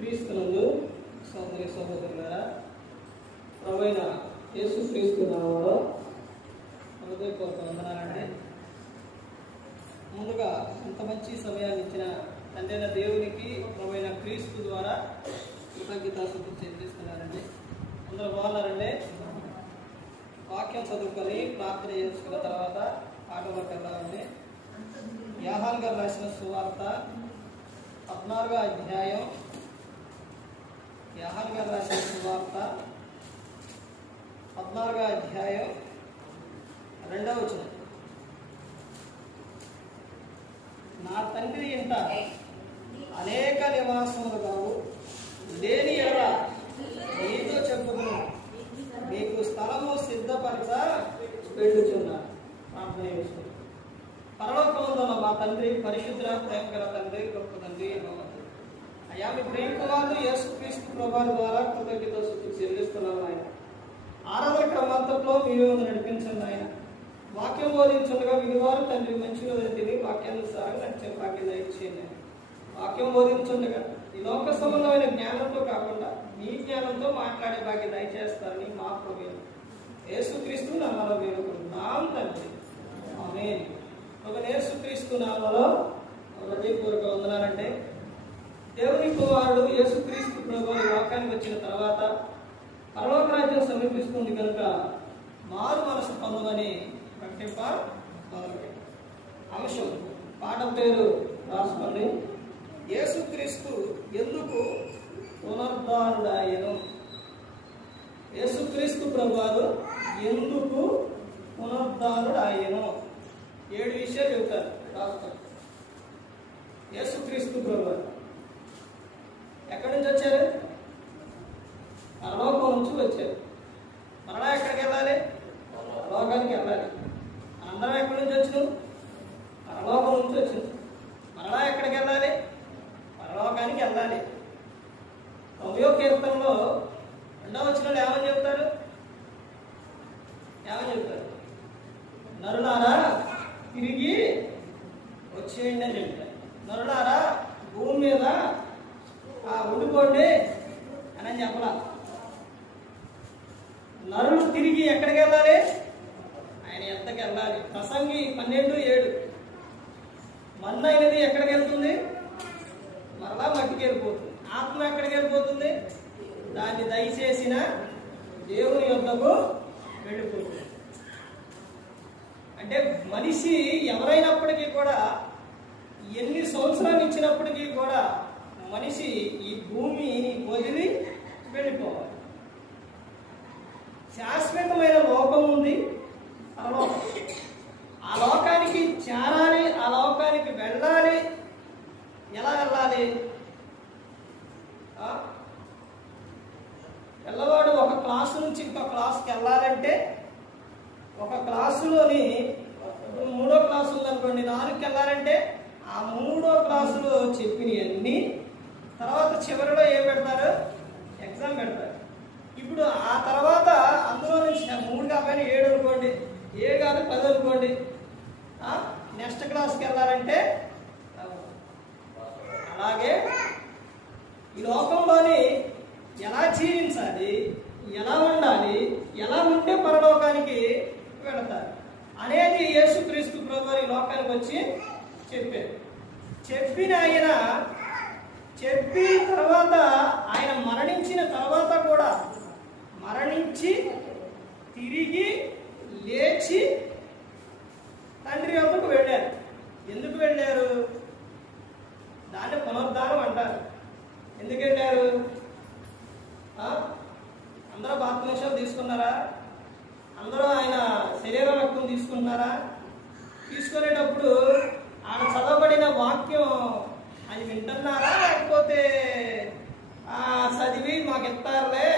క్రీస్తునందు సోదరి సోదరులారా, ప్రభువైన యేసుక్రీస్తు నామములో హృదయపూర్వక వందనాలండి. ముందుగా ఇంత మంచి సమయాన్ని ఇచ్చిన తండ్రైన దేవునికి ప్రభువైన క్రీస్తు ద్వారా కృతజ్ఞతాస్తుతులు చెల్లిస్తున్నానండి. అందరూ బాగున్నారండి. వాక్యం చదువుకొని ప్రార్థన చేసుకున్న తర్వాత పాటలోకి వెళ్దామండి. యోహాను గారు రాసిన సువార్త 14వ అధ్యాయం. యోహాను గారు రాసిన సువార్త 14వ అధ్యాయం 2వ వచనం. నా తండ్రి ఇంట అనేక నివాసములు కావు, లేని ఎడల నీతో చెప్పుదును, మీకు స్థలము సిద్ధపరచ పెట్టుచున్నాను. ప్రార్థన చేసుకుంటాను. పరలోకములో మా తండ్రి, పరిశుద్ధ ప్రేమ గల తండ్రి, గొప్ప తండ్రి, అయ్యా మీ ప్రేమ కుమారుడు యేసుక్రీస్తు ప్రభువు ద్వారా కృతజ్ఞతాస్తుతులు చెల్లిస్తున్నాను. ఆయన ఆరాధన క్రమంతట్లో మీరు నడిపించండి. ఆయన వాక్యం బోధించుండగా వినివారు తండ్రి మంచిగా తిని వాక్యానుసారంగా నడిచే భాగ్యం దయచేయండి. వాక్యం బోధించుండగా ఈ లోక సంబంధమైన జ్ఞానంతో కాకుండా మీ జ్ఞానంతో మాట్లాడే భాగ్యం దయచేస్తారని మా ప్రభువు యేసుక్రీస్తు నామములో వేడుకుంటున్నాం తండ్రి. ఆమేన్. ఒక యేసుక్రీస్తు నామములో హృదయపూర్వక వందనాలంటే, దేవుని కుమారుడు యేసుక్రీస్తు ప్రభువు ఈ లోకానికి వచ్చిన తర్వాత పరలోక రాజ్యం సమీపిస్తుంది కనుక మారు మనసు పొందమని ప్రకటింప మొదలుపెట్టాం. అంశం పాఠం పేరు రాసుకోండి. యేసుక్రీస్తు ఎందుకు పునరుద్ధానుడాయెను. యేసుక్రీస్తు ప్రభువు ఎందుకు పునరుద్ధానుడాయెను. 7 విషయాలు చెబుతారు, రాసుకోండి. యేసుక్రీస్తు ప్రభువు ఎక్కడి నుంచి వచ్చారు? పరలోకం నుంచి వచ్చారు. మరలా ఎక్కడికి వెళ్ళాలి? పరలోకానికి వెళ్ళాలి. అందరం ఎక్కడి నుంచి వచ్చినాం? పరలోకం నుంచి వచ్చింది. మరలా ఎక్కడికి వెళ్ళాలి? పరలోకానికి వెళ్ళాలి. 9వ కీర్తనలో 2వ వచనంలో ఏమని చెప్తారు? నరులారా తిరిగి వచ్చేయండి అని చెప్తారు. నరులారా భూమి మీద ఉండిపోండి అని చెప్పలా. నరులు తిరిగి ఎక్కడికి వెళ్ళాలి? ఆయన ఎంతకి వెళ్ళాలి. ప్రసంగి 12:7 మన్ను అయినది ఎక్కడికి వెళ్తుంది? మరలా మట్టికి వెళ్ళిపోతుంది. ఆత్మ ఎక్కడికి వెళ్ళిపోతుంది? దాన్ని దయచేసిన దేవుని యొద్దకు వెళ్ళిపోతుంది. అంటే మనిషి ఎవరైనప్పటికీ కూడా, ఎన్ని సంవత్సరాలు ఇచ్చినప్పటికీ కూడా మనిషి ఈ భూమిని వదిలి వెళ్ళిపోవాలి. శాశ్వతమైన లోకం ఉంది, పరలోకం. ఆ లోకానికి చేరాలి, ఆ లోకానికి వెళ్ళాలి. ఎలా వెళ్ళాలి? పిల్లవాడు ఒక క్లాసు నుంచి ఇంకో క్లాసుకి వెళ్ళాలంటే, ఒక క్లాసులోని 3వ క్లాసు ఉందనుకోండి, 4కి వెళ్ళాలంటే ఆ 3వ క్లాసులో చెప్పినవన్నీ తర్వాత చివరిలో ఏం పెడతారు? ఎగ్జామ్ పెడతారు. ఇప్పుడు ఆ తర్వాత అందులో నుంచి 3 కాకపోయినా 7 అనుకోండి, 7 కాదు 10 అనుకోండి, నెక్స్ట్ క్లాస్కి వెళ్ళాలంటే అలాగే ఈ లోకంలోని ఎలా జీవించాలి, ఎలా ఉండాలి, ఎలా ఉంటే పరలోకానికి వెళతారు అనేది యేసుక్రీస్తు ప్రభువు ఈ లోకానికి వచ్చి చెప్పారు. చెప్పిన తర్వాత ఆయన మరణించిన తర్వాత కూడా, మరణించి తిరిగి లేచి తండ్రి వద్దకు వెళ్ళారు. ఎందుకు వెళ్ళారు? దాన్ని పునరుద్ధానం అంటారు. ఎందుకు వెళ్ళారు? అందరూ బాప్తిస్మం తీసుకున్నారా? అందరూ ఆయన శరీర రక్తం తీసుకుంటున్నారా? తీసుకునేటప్పుడు ఆయన చదవబడిన వాక్యం అది వింటున్నారా? లేకపోతే చదివి మాకు ఇస్తారులే,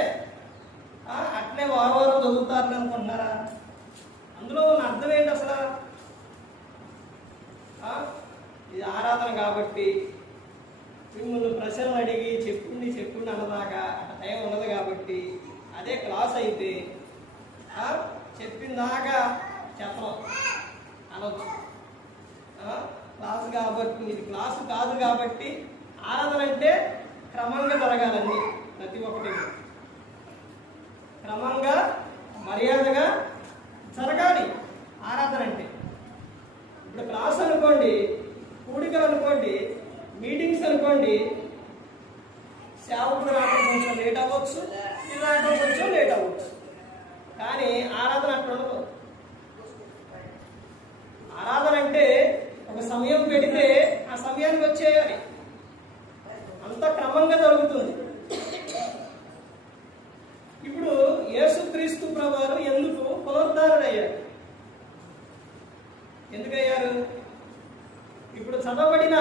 అట్లే వారం చదువుతారని అనుకుంటున్నారా? అందులో ఉన్న అర్థం ఏంటి అసలు? ఇది ఆరాధన కాబట్టి మిమ్మల్ని ప్రశ్నలు అడిగి చెప్పుండి అన్నదాకా టైం ఉన్నది కాబట్టి, అదే క్లాస్ అయితే చెప్పిందాకా చెప్పడం అనొచ్చు. క్లాసు కాబట్టి, ఇది క్లాసు కాదు కాబట్టి ఆరాధన అంటే క్రమంగా జరగాలండి. ప్రతి ఒక్కటి క్రమంగా మర్యాదగా జరగాలి. ఆరాధన అంటే ఇప్పుడు క్లాస్ అనుకోండి, కూడికలు అనుకోండి, మీటింగ్స్ అనుకోండి, సేవకుడు రావడం కొంచెం లేట్ అవ్వచ్చు, ఇది రావడం కొంచెం లేట్ అవ్వచ్చు. కానీ ఆరాధన అట్లా ఉండదు. ఆరాధన అంటే ఒక సమయం పెడితే ఆ సమయానికి వచ్చేయాలి. అంత క్రమంగా జరుగుతుంది. ఇప్పుడు యేసుక్రీస్తు ప్రభువారు ఎందుకు పునరుద్ధారుడయ్యారు? ఎందుకయ్యారు? ఇప్పుడు చదవబడిన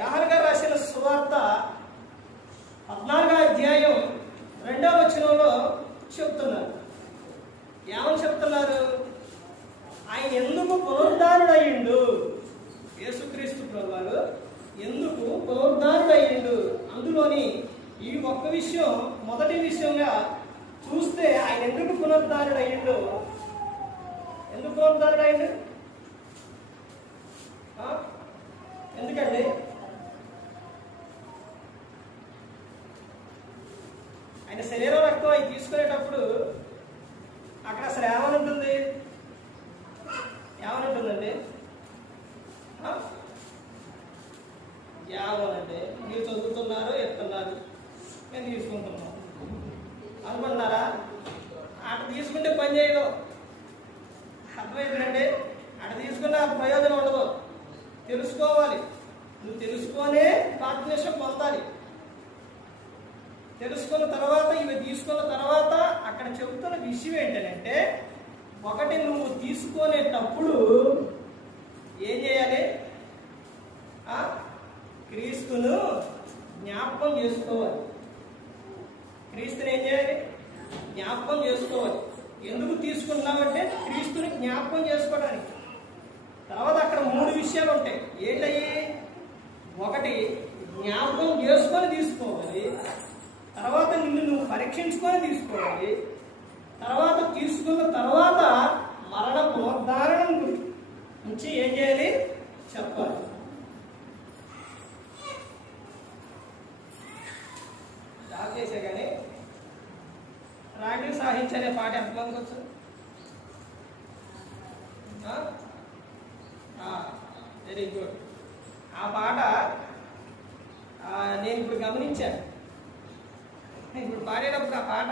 యోహాను గారు రాసిన సువార్త 14వ అధ్యాయం 2వ వచనంలో చెప్తున్నారు. ఏమని చెప్తున్నారు? ఆయన ఎందుకు పునరుద్ధారుడయ్యిండు? యేసుక్రీస్తు ప్రభువారు ఎందుకు పునరుద్ధారుడయ్యిండు? అందులోని ఈ ఒక్క విషయం మొదటి విషయంగా చూస్తే ఆయన ఎందుకు పునరుద్ధారుడయ్యిండు? ఎందుకు పునరుద్ధారుడయ్యిండు? ఎందుకండి? ఆయన శరీరం రక్తం అవి తీసుకునేటప్పుడు అక్కడ అసలు ఏమనుంటుంది? ఏమనుంటుందండి? ఏమనండి? మీరు చదువుతున్నారు, ఎత్తున్నారు, నేను తీసుకుంటున్నాను అనుకుంటున్నారా? అటు తీసుకుంటే పని చేయదు. అర్థమైందండి? అటు తీసుకున్న ప్రయోజనం ఉండదు. తెలుసుకోవాలి. నువ్వు తెలుసుకొనే బాప్తిస్మం పొందాలి. తెలుసుకున్న తర్వాత ఇవి తీసుకున్న తర్వాత అక్కడ చెబుతున్న విషయం ఏంటంటే, ఒకటి నువ్వు తీసుకునేటప్పుడు ఏం చేయాలి? క్రీస్తును జ్ఞాపకం చేసుకోవాలి. క్రీస్తుని ఏం చేయాలి? జ్ఞాపకం చేసుకోవాలి. ఎందుకు తీసుకున్నామంటే క్రీస్తుని జ్ఞాపకం చేసుకోవడానికి. తర్వాత అక్కడ 3 విషయాలు ఉంటాయి. ఏంటయ్యి? ఒకటి జ్ఞాపకం చేసుకొని తీసుకోవాలి. తర్వాత నిన్ను నువ్వు పరీక్షించుకొని తీసుకోవాలి. తర్వాత తీసుకున్న తర్వాత మరణ పునరుద్ధారణం గురించి ఏం చేయాలి? చెప్పాలి. జాబ్ చేసే కానీ రాండి సాహిత్య పాట ఎంతమందికి వచ్చు? Very good. ఆ పాట నేను ఇప్పుడు గమనించాను. ఇప్పుడు పాడేటప్పుడు ఆ పాట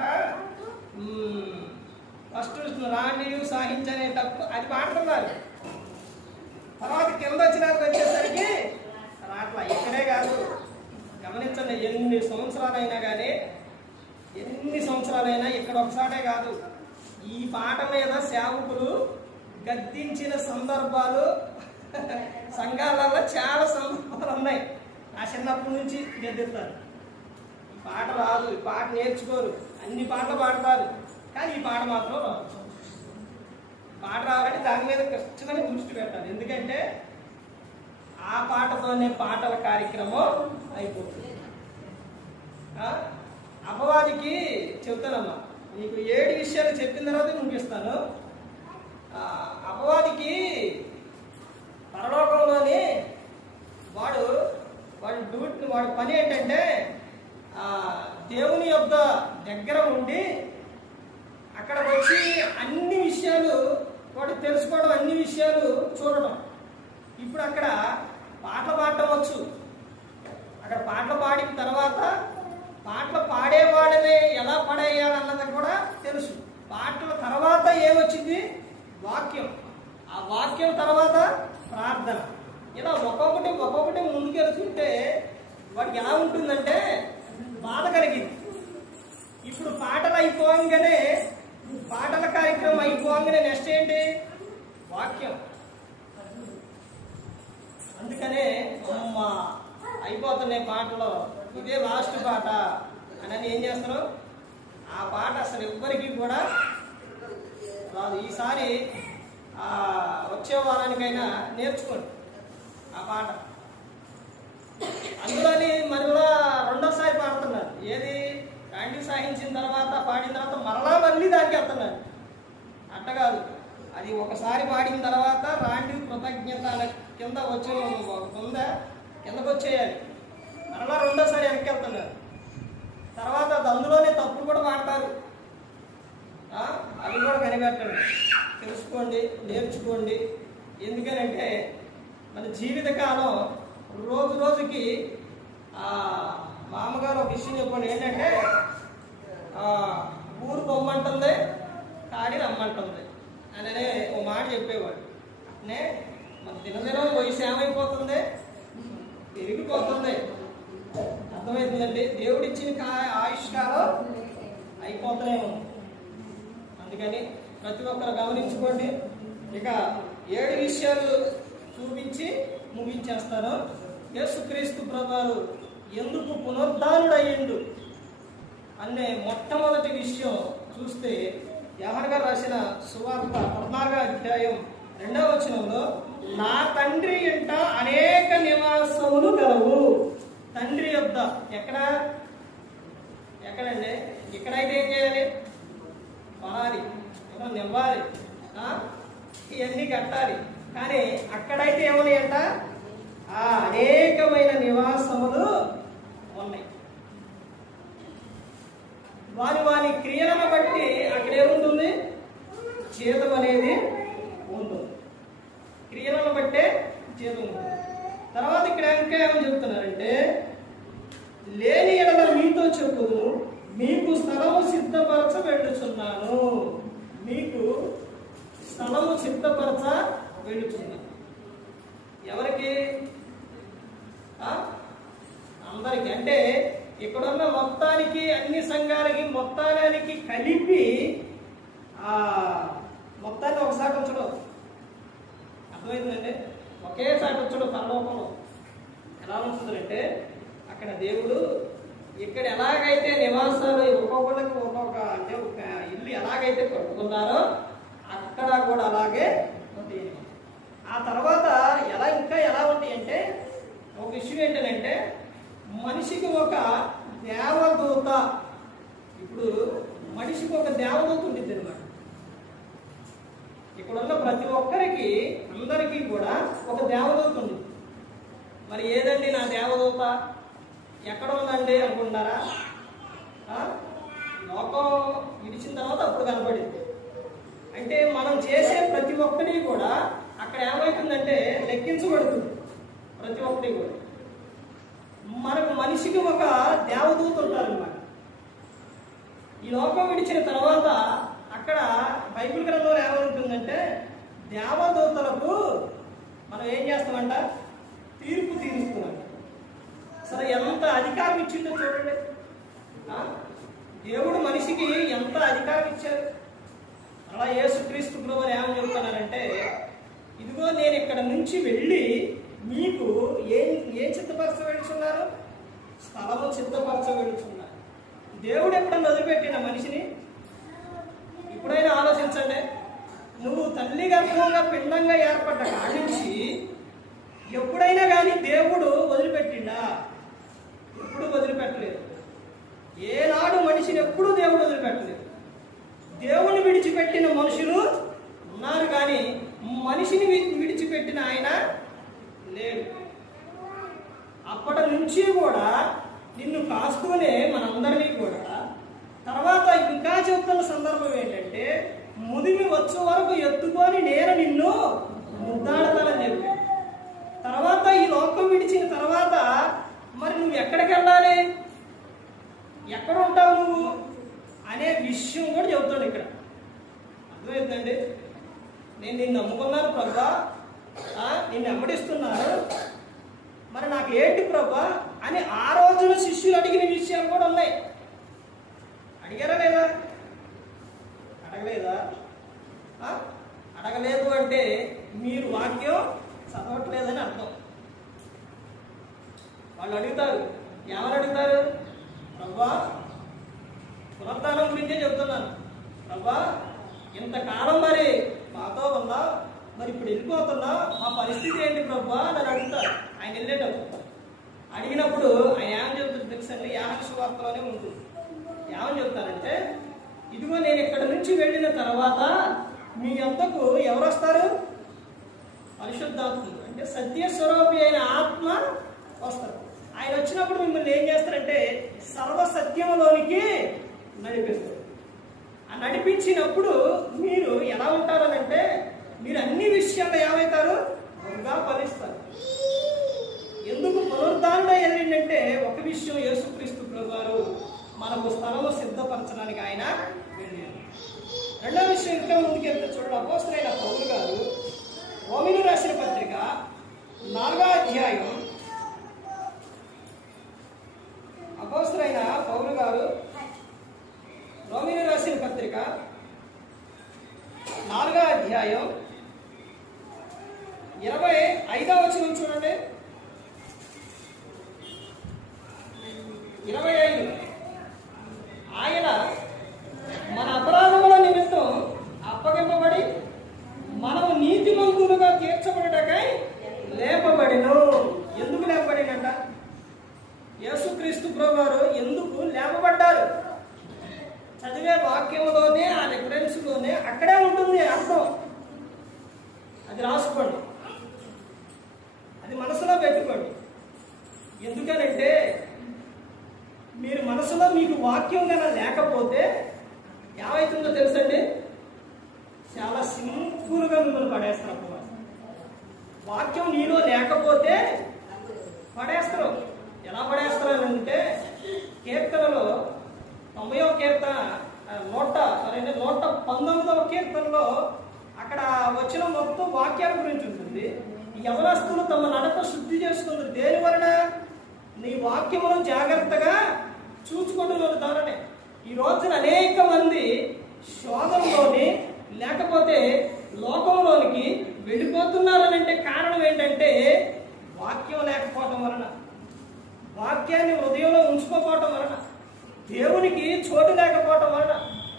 ఫస్ట్ రాండియు సాహించనేటప్పుడు అది పాడుతున్నారు. తర్వాత కింద వచ్చేసరికి రాట్లా. ఇక్కడే కాదు, గమనించండి. ఎన్ని సంవత్సరాలైనా ఇక్కడ ఒకసారే కాదు. ఈ పాట మీద సేవకులు గద్దించిన సందర్భాలు సంఘాలలో చాలా సందర్భాలు ఉన్నాయి. నా చిన్నప్పటి నుంచి గద్దెత్తారు. ఈ పాట రాదు, ఈ పాట నేర్చుకోరు, అన్ని పాటలు పాడతారు, కానీ ఈ పాట మాత్రం రాదు. పాట రావాలంటే దాని మీద ఖచ్చితంగా దృష్టి పెట్టాలి. ఎందుకంటే ఆ పాటతోనే పాటల కార్యక్రమం అయిపోతుంది. అపవాదికి చెప్తానమ్మా, నీకు 7 విషయాలు చెప్పిన తర్వాత ముగిస్తాను. అపవాదికి పరలోకంలోని వాడు పని ఏంటంటే దేవుని యొక్క దగ్గర ఉండి అక్కడ వచ్చి అన్ని విషయాలు వాడు తెలుసుకోవడం, అన్ని విషయాలు చూడడం. ఇప్పుడు అక్కడ పాటలు పాడటం వచ్చు. అక్కడ పాటలు పాడిన తర్వాత పాటలు పాడేవాళ్ళని ఎలా పడేయాలన్నది కూడా తెలుసు. పాటల తర్వాత ఏమొచ్చింది? వాక్యం. ఆ వాక్యం తర్వాత ప్రార్థన. ఇలా ఒక్కొక్కటి ముందుకెళ్తుంటే వాడికి ఎలా ఉంటుందంటే బాధ కలిగింది. ఇప్పుడు పాటలు అయిపోగానే, పాటల కార్యక్రమం అయిపోగానే నెక్స్ట్ ఏంటి? వాక్యం. అందుకనే అమ్మ అయిపోతున్నాయి పాటలు, ఇదే లాస్ట్ పాట అని ఏం చేస్తారు? ఆ పాట అసలు ఎవ్వరికి కూడా రాదు. ఈసారి వచ్చే వారానికైనా నేర్చుకోండి ఆ పాట. అందులోని మరలా రెండోసారి పాడుతున్నారు. ఏది? రాండి సాహించిన తర్వాత పాడిన తర్వాత మళ్ళీ దానికి వెళ్తున్నారు. అట్ట కాదు, అది ఒకసారి పాడిన తర్వాత రాండి కృతజ్ఞత కింద వచ్చే కిందకు వచ్చేయాలి. మరలా రెండోసారి వెనక్కి వెళ్తున్నారు. ఉంచుకోండి. ఎందుకనంటే మన జీవితకాలం రోజు రోజుకి మా అమ్మగారు ఒక విషయం చెప్పండి, ఏంటంటే ఊరు పొమ్మంటుంది కాడి రమ్మంటుంది అని ఓ మాట చెప్పేవాడు. అంటే మన దినదినం వయసు ఏమైపోతుంది, పెరిగిపోతుంది. అర్థమవుతుందండి, దేవుడిచ్చిన ఆయుష్కాలం అయిపోతూనే ఉంది. అందుకని ప్రతి ఒక్కరు గమనించుకోండి. ఇక 7 విషయాలు చూపించి ముగించేస్తాను. యేసుక్రీస్తు ప్రభువారు ఎందుకు పునరుద్ధానుడయ్యిండు అనే మొట్టమొదటి విషయం చూస్తే యోహాను గారు రాసిన సువార్త 14వ అధ్యాయం 2వ వచనంలో, నా తండ్రి ఇంట అనేక నివాసములు కలవు. తండ్రి యొద్ద ఎక్కడండి? ఇక్కడైతే ఏం చేయాలి? కొనాలి, నివ్వాలి, ఇవన్నీ కట్టాలి. కానీ అక్కడైతే ఏమన్నాయంట? అనేకమైన నివాసములు ఉన్నాయి. వాని క్రియలను బట్టి అక్కడ ఏముంటుంది? జీతం అనేది ఉంటుంది. క్రియలను బట్టే జీతం ఉంటుంది. తర్వాత ఇక్కడ ఇంకా ఏమని చెప్తున్నారంటే, లేని ఎడల మీతో చెప్పుదు, మీకు స్థలము సిద్ధపరచ వెళ్ళుచున్నాను. మీకు స్థలము సిద్ధపరచ వెళ్ళుచున్నాను. ఎవరికి? అందరికి. అంటే ఇక్కడున్న మొత్తానికి, అన్ని సంఘాలకి మొత్తానికి కలిపి మొత్తాన్ని ఒకసారి ఉంచడం. అర్థమైందండి? ఒకేసారి ఉంచడం పరలోకంలో ఎలా ఉంటుందంటే, అక్కడ దేవుడు ఇక్కడ ఎలాగైతే నివాసాలు ఒక్కొక్కరికి ఒక్కొక్క అంటే ఒక ఇల్లు ఎలాగైతే కట్టుకున్నారో అక్కడ కూడా అలాగే ఉంటాయి. ఆ తర్వాత ఇంకా ఎలా ఉంటాయి అంటే, ఒక విషయం ఏంటంటే, మనిషికి ఒక దేవదూత, ఇప్పుడు మనిషికి ఒక దేవదూత ఉంటుంది అనమాట. ఇక్కడున్న ప్రతి ఒక్కరికి, అందరికీ కూడా ఒక దేవదూత ఉంది. మరి ఏదండి నా దేవదూత? ఎక్కడ ఉందండి అనుకుంటారా? లోకం విడిచిన తర్వాత అప్పుడు కనపడింది. అంటే మనం చేసే ప్రతి ఒక్కటి కూడా అక్కడ ఏమవుతుందంటే లెక్కించబడుతుంది. ప్రతి ఒక్కటి కూడా మనిషికి ఒక దేవదూత ఉంటారన్నమాట. ఈ లోకం విడిచిన తర్వాత అక్కడ బైబిల్ గ్రంథంలో ఏమవుతుందంటే, దేవదూతలకు మనం ఏం చేస్తామంట? తీర్పు తీరుస్తున్నాం. సరే, ఎంత అధికారం ఇచ్చిందో చూడండి. దేవుడు మనిషికి ఎంత అధికారం ఇచ్చారు. అలా యేసుక్రీస్తు ప్రభువు ఏమని చెప్తున్నారంటే, ఇదిగో నేను ఇక్కడ నుంచి వెళ్ళి మీకు ఏం సిద్ధపరచ వెళ్తున్నారు? స్థలము సిద్ధపరచ వెళ్తున్నారు. దేవుడు ఎప్పుడన్నా వదిలిపెట్టిన మనిషిని? ఎప్పుడైనా ఆలోచించండి. నువ్వు తల్లి గర్భంగా పిండంగా ఏర్పడ్డ కాడి నుంచి ఎప్పుడైనా కానీ దేవుడు వదిలిపెట్టిండా? ఎప్పుడు వదిలిపెట్టలేదు. ఏనాడు మనిషిని ఎప్పుడూ దేవుడు వదిలిపెట్టలేదు. దేవుని విడిచిపెట్టిన మనుషులు ఉన్నారు, కానీ మనిషిని విడిచిపెట్టిన ఆయన లేడు. అప్పటి నుంచి కూడా నిన్ను కాస్తూనే మనందరినీ కూడా, తర్వాత ఇంకా చెప్తున్న సందర్భం ఏంటంటే, ముదిమి వచ్చే వరకు ఎత్తుకొని నేను నిన్ను ముద్దాడతానని చెప్పి, తర్వాత ఈ లోకం విడిచిన తర్వాత మరి నువ్వు ఎక్కడికి వెళ్ళాలి, ఎక్కడ ఉంటావు నువ్వు అనే విషయం కూడా చెబుతాడు ఇక్కడ. అర్థమవుతుందండి? నేను నిన్ను నమ్ముకున్నాను ప్రభా, నిన్ను వెంబడిస్తున్నాను, మరి నాకు ఏంటి ప్రభా అని ఆ రోజున శిష్యులు అడిగిన విషయాలు కూడా ఉన్నాయి. అడిగారా లేదా? అడగలేదా? అడగలేదు అంటే మీరు వాక్యం చదవట్లేదని అర్థం. వాళ్ళు అడుగుతారు, ఏమని అడుగుతారు? ప్రభా, పునరుద్ధానం గురించే చెబుతున్నాను. ప్రభా, ఇంతకాలం మరి మాతో ఉన్నా, మరి ఇప్పుడు వెళ్ళిపోతున్నా, మా పరిస్థితి ఏంటి ప్రభా అని అడుగుతారు. ఆయన వెళ్ళేటప్పుడు అడిగినప్పుడు ఆయన ఏమని చెబుతుంది తెలుసండి? యోహాను సువార్తలోనే ఉంటుంది. ఏమని చెప్తారంటే, ఇదిగో నేను ఇక్కడ నుంచి వెళ్ళిన తర్వాత మీ యొద్దకు ఎవరు వస్తారు? పరిశుద్ధాత్ముడు, అంటే సత్యస్వరూపి అయిన ఆత్మ వస్తారు. ఆయన వచ్చినప్పుడు మిమ్మల్ని ఏం చేస్తారంటే సర్వసత్యములోనికి నడిపిస్తారు. ఆ నడిపించినప్పుడు మీరు ఎలా ఉంటారనంటే, మీరు అన్ని విషయాల్లో ఏమవుతారు? బహుగా ఫలిస్తారు. ఎందుకు పునరుద్ధారణలో వెళ్ళిందంటే ఒక విషయం, యేసుక్రీస్తు ప్రభువారు మనకు స్థలము సిద్ధపరచడానికి ఆయన వెళ్ళారు. రెండవ విషయం ఇంకా ముందుకు వెళ్తే చూడండి, అపోస్తలుడైన పౌలు గారు రోమీయులకు రాసిన పత్రిక 4వ అధ్యాయం, అపోస్తలుడైన పౌలు గారు రోమీయులకు రాసిన పత్రిక 4వ అధ్యాయం 25వ వచనం చూడండి. 25 ఆయన మన అపరాధముల నిమిత్తం అప్పగింపబడి మనము నీతిమంతులుగా తీర్చబడుటకై లేపబడిను. ఎందుకు లేపబడినట? యేసుక్రీస్తు ప్రభువారు ఎందుకు లేపబడ్డారు? చదివే వాక్యంలోనే, ఆ రిఫరెన్స్లోనే అక్కడే ఉంటుంది అర్థం. అది రాసుకోండి, అది మనసులో పెట్టుకోండి. ఎందుకనంటే మీరు మనసులో మీకు వాక్యం కన్నా లేకపోతే ఏమవుతుందో తెలుసండి? చాలా సింపుల్గా మిమ్మల్ని పడేస్తారు. వాక్యం నీలో లేకపోతే పడేస్తారు. ఎలా పడేస్తారు అంటే, కీర్తనలో 90వ కీర్తన 119వ కీర్తనలో అక్కడ వచ్చిన మొత్తం వాక్యాల గురించి ఉంటుంది. యవనస్తులు తమ నడక శుద్ధి చేసుకుంటారు. దేని వలన? నీ వాక్యమును జాగ్రత్తగా చూసుకుంటున్నారు. దానినే ఈ రోజున అనేక మంది శోధనలోని లేకపోతే లోకంలోనికి వెళ్ళిపోతున్నారనంటే కారణం ఏంటంటే వాక్యం లేకపోవటం వలన, వాక్యాన్ని హృదయంలో ఉంచుకోకపోవటం వలన, దేవునికి చోటు లేకపోవటం వలన.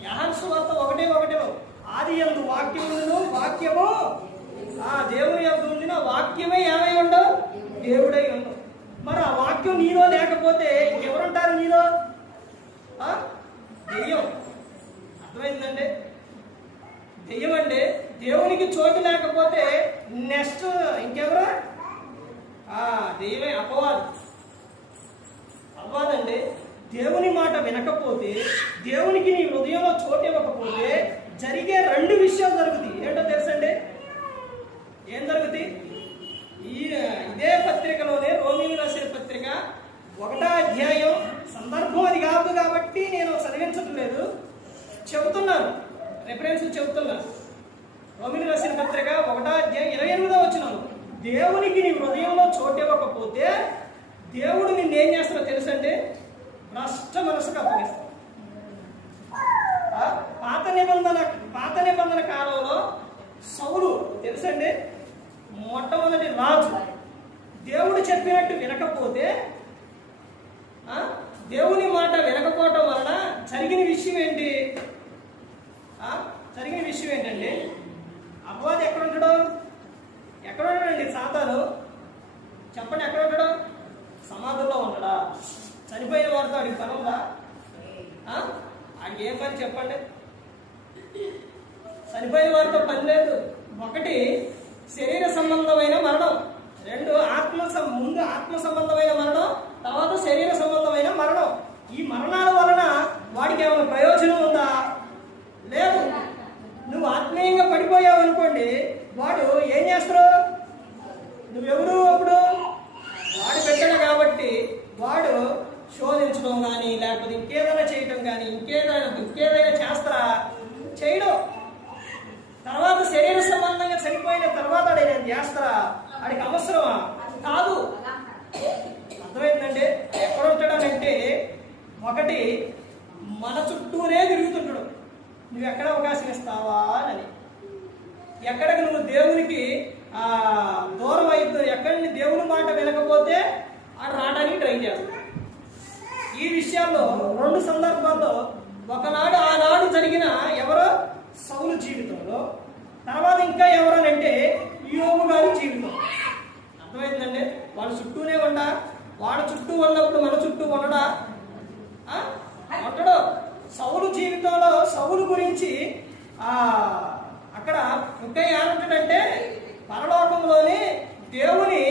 యోహాను సువార్త 1:1 ఆదియందు వాక్యమును, వాక్యము దేవుని యందు ఉండిన వాక్యమే ఏమై ఉండవు? దేవుడై ఉండవు. మరి ఆ వాక్యం నీలో లేకపోతే ఇంకెవరుంటారు నీలో? దెయ్యం. అర్థమైందండి? దెయ్యం అంటే దేవునికి చోటు లేకపోతే నెక్స్ట్ ఇంకెవరు? దెయ్యమే. అపవాదండి. దేవుని మాట వినకపోతే, దేవునికి నీ హృదయంలో చోటు ఇవ్వకపోతే జరిగే 2 విషయాలు జరుగుతాయి. ఏంటో తెలుసండి? ఏం జరుగుతాయి? ఇదే పత్రికలోనే, రోమీయులకు రాసిన పత్రిక 1వ అధ్యాయం, సందర్భం అది కాదు కాబట్టి నేను చదివించడం లేదు, చెబుతున్నాను, రిఫరెన్స్ చెబుతున్నాను. రోమీయులకు రాసిన పత్రిక 1వ అధ్యాయం 28వ వచనం, దేవునికి నీ హృదయంలో చోటు ఇవ్వకపోతే దేవుడు నిన్నేం చేస్తాడో తెలుసండి? భ్రష్ట మనసుకు అప్పగిస్తాడు. పాత నిబంధన కాలంలో సౌలు తెలుసండి, మొట్టమొదటి రాజు. దేవుడు చెప్పినట్టు వినకపోతే, దేవుని మాట వినకపోవటం వలన జరిగిన విషయం ఏంటి? జరిగిన విషయం ఏంటండి? అపవాది ఎక్కడ ఉంటాడు? ఎక్కడ ఉంటాడండి సాతాను? చెప్పండి, ఎక్కడ ఉంటాడు? సమాధుల్లో ఉంటాడా? చనిపోయిన వారితో ఆడికి పని ఉందా? ఆడికి ఏం పని చెప్పండి? చనిపోయిన వారితో పని లేదు. ఒకటి శరీర సంబంధమైన మరణం, 2 ముందు ఆత్మ సంబంధమైన మరణం, తర్వాత శరీర సంబంధమైన మరణం. ఈ మరణాల వలన వాడికి ఏమైనా ప్రయోజనం ఉందా? లేదు. నువ్వు ఆత్మీయంగా పడిపోయావు అనుకోండి, వాడు ఏం చేస్తారు? నువ్వెవరు అప్పుడు? వాడు పెట్టాడు కాబట్టి వాడు శోధించడం కానీ, లేకపోతే ఇంకేదైనా చేయటం కానీ, ఇంకేదైనా చేస్తారా? చేయడం. తర్వాత శరీర సంబంధంగా చనిపోయిన తర్వాత నేను చేస్తారా? వాడికి అవసరమా? కాదు. అర్థమైందండి? ఎక్కడ ఉంటాడనంటే, ఒకటి మన చుట్టూనే తిరుగుతుంటాడు. నువ్వు ఎక్కడ అవకాశం ఇస్తావా అని. ఎక్కడికి నువ్వు దేవునికి దూరం అవుతావు, ఎక్కడిని దేవుని మాట వినకపోతే ఆడు రావడానికి ట్రై చేస్తాడు. ఈ విషయాల్లో 2 సందర్భాల్లో, ఆనాడు జరిగిన ఎవరో సౌలు జీవితంలో, తర్వాత ఇంకా ఎవరనంటే యోబు గారి జీవితం. అర్థమైందండి? వాళ్ళ చుట్టూనే ఉండా? వాడు చుట్టూ ఉన్నప్పుడు మన చుట్టూ ఉండడా? ఉండడు. సౌలు జీవితంలో సౌలు గురించి అక్కడ ఇంకా ఏమంటాడంటే, పరలోకంలోని దేవుని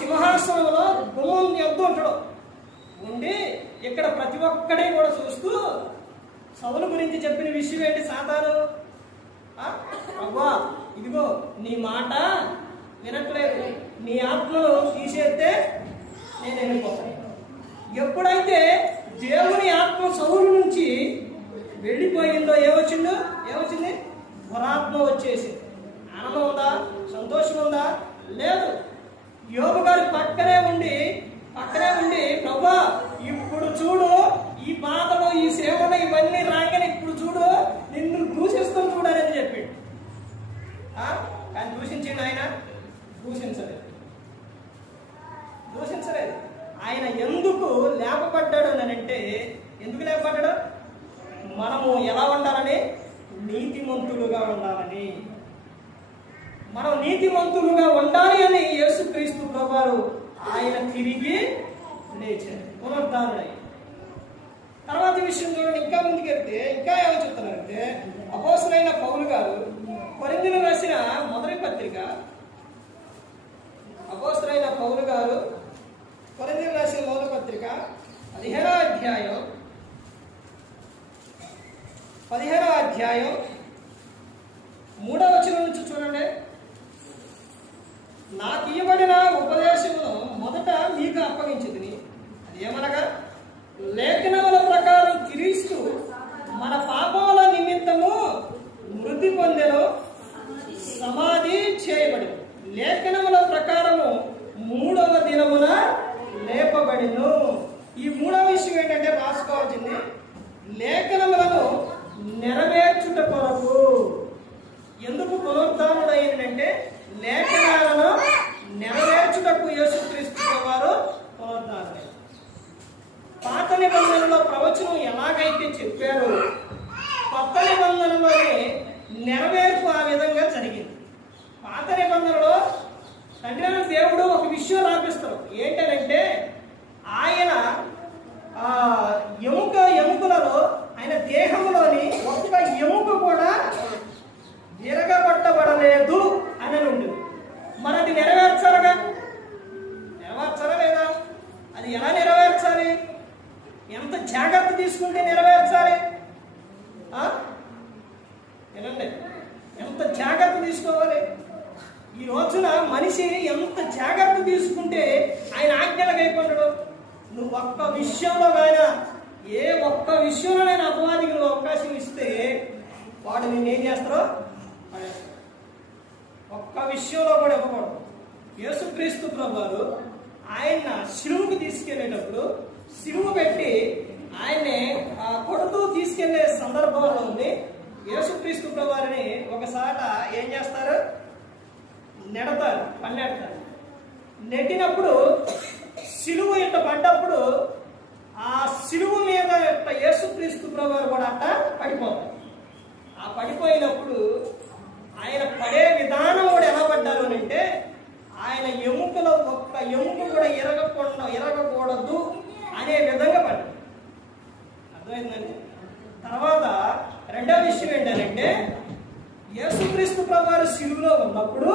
సింహాసనంలో గుమ్మం ఎద్దు ఉంటాడు ఉండి, ఇక్కడ ప్రతి ఒక్కడే కూడా చూస్తూ సౌలు గురించి చెప్పిన విషయం ఏంటి? సాతాను అవ్వా ఇదిగో నీ మాట వినట్లేదు, నీ ఆత్మను తీసేస్తే నేను వెళ్ళిపోతాను. ఎప్పుడైతే దేవుని ఆత్మ సౌలు నుంచి వెళ్ళిపోయిందో ఏమొచ్చింది? దురాత్మ వచ్చేసి. ఆనందం ఉందా? సంతోషం ఉందా? లేదు. యోబు గారి పక్కనే ఉండి ప్రభువా ఇప్పుడు చూడు, ఈ బాధలు, ఈ సేవలు ఇవన్నీ రాగానే ఇప్పుడు చూడు, నిన్ను దూషిస్తాం చూడాలని చెప్పాడు. కానీ దూషించిండు ఆయన? దూషించలేదు. ఆయన ఎందుకు లేపబడ్డాడు అని అంటే, ఎందుకు లేపబడ్డాడు? మనము ఎలా ఉండాలని? నీతిమంతులుగా ఉండాలని. మనం నీతిమంతులుగా ఉండాలి అని యేసుక్రీస్తు ప్రభువారు ఆయన తిరిగి లేచారు, పునరుద్ధానుడై. తర్వాత విషయం చూడండి, ఇంకా ముందుకెళ్తే ఇంకా ఏమో చెప్తున్నారంటే, అపోస్తలుడైన పౌలు గారు కొరింథీయులకు రాసిన మొదటి పత్రిక, అపోస్తలుడైన పౌలు గారు కొరింథీయులకు రాసిన మొదటి పత్రిక 15వ అధ్యాయం 3వ వచనం నుంచి చూడండి. నాకు ఇవ్వబడిన ఉపదేశమును మొదట మీకు అప్పగించింది. అది ఏమనగా, లేఖనముల ప్రకారం క్రీస్తు మన పాపముల నిమిత్తము మృతి పొందెను, సమాధి చేయబడి లేఖనముల ప్రకారము 3వ దినమున లేపబడిను. ఈ 3వ విషయం ఏంటంటే రాసుకోవాల్సింది, లేఖనములను నెరవేర్చుట కొరకు. ఎందుకు పునరుద్ధానుడైందంటే లేఖనాలను నెరవేర్చుటకు యేసుక్రీస్తు వారు పునరుద్ధానుడై. పాత నిబంధనలో ప్రవచనం ఎలాగైతే చెప్పారో కొత్త నిబంధనలోనే నెరవేర్పు ఆ విధంగా జరిగింది. పాత నిబంధనలో తండ్రి అయిన దేవుడు ఒక విషయం రాపిస్తారు. ఏంటంటే ఆయన ఎముకలలో ఆయన దేహంలోని ఒక్క ఎముక కూడా విరగబట్టబడలేదు అని ఉండేది. మరి అది నెరవేర్చాలా లేదా? అది ఎలా నెరవేర్చాలి? ఎంత జాగ్రత్త తీసుకుంటే నెరవేర్చాలి? ఏనండి, ఎంత జాగ్రత్త తీసుకోవాలి? ఈ రోజున మనిషి ఎంత జాగ్రత్త తీసుకుంటే ఆయన ఆజ్ఞలకు అయిపోతాడు. నువ్వు ఒక్క విషయంలో కానీ ఏ ఒక్క విషయంలో నేను అపవాదికి నువ్వు అవకాశం ఇస్తే వాడు నేనేం చేస్తారో ఒక్క విషయంలో కూడా ఇవ్వకూడదు. యేసుక్రీస్తు ప్రభువారు ఆయన శిలువుకు తీసుకెళ్లేటప్పుడు శిలువు పెట్టి ఆయన్ని కొడుతూ తీసుకెళ్లే సందర్భంలో ఉంది. యేసుక్రీస్తు ప్రభువారిని ఒకసారి ఏం చేస్తారు? నెడతారు, పన్నెడతారు. నెట్టినప్పుడు శిలువు ఇట్ట పడ్డప్పుడు ఆ శిలువు మీద యేసుక్రీస్తు ప్రభువారు కూడా అట్ట పడిపోతారు. ఆ పడిపోయినప్పుడు ఆయన పడే విధానం కూడా ఎలా పడ్డారు అని అంటే, ఆయన ఎముకలో ఒక్క ఎముక కూడా ఎరగకూడదు అనే విధంగా పడ్డారు. అర్థమైందండి? తర్వాత రెండో విషయం ఏంటంటే, యేసుక్రీస్తు ప్రభువారు శిలువలో ఉన్నప్పుడు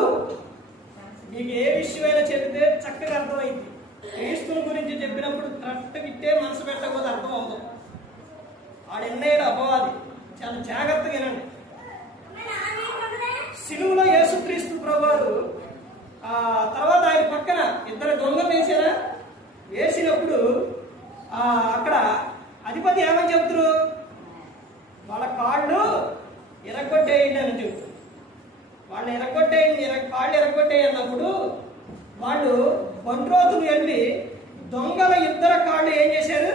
మీకు ఏ విషయమైనా చెబితే చక్కగా అర్థమైంది. క్రీస్తుని గురించి చెప్పినప్పుడు కరెక్ట్ ఇట్టే మనసు పెట్టకపోతే అర్థం అవుతుంది. వాడు ఎన్నయ్యాడు అపవాది, చాలా జాగ్రత్తగా వినండి. శిలువలో యేసుక్రీస్తు ప్రభువారు తర్వాత ఆయన పక్కన ఇద్దరు దొంగలు వేసారా? వేసినప్పుడు అక్కడ అధిపతి ఏమని చెప్తారు? వాళ్ళ కాళ్ళు ఎరగొట్టేయండి అని చెప్తారు. వాళ్ళని కాళ్ళు ఎరగొట్టేయి అన్నప్పుడు వాళ్ళు బంట్రోతులు వెళ్ళి దొంగల ఇద్దరు కాళ్ళు ఏం చేశారు?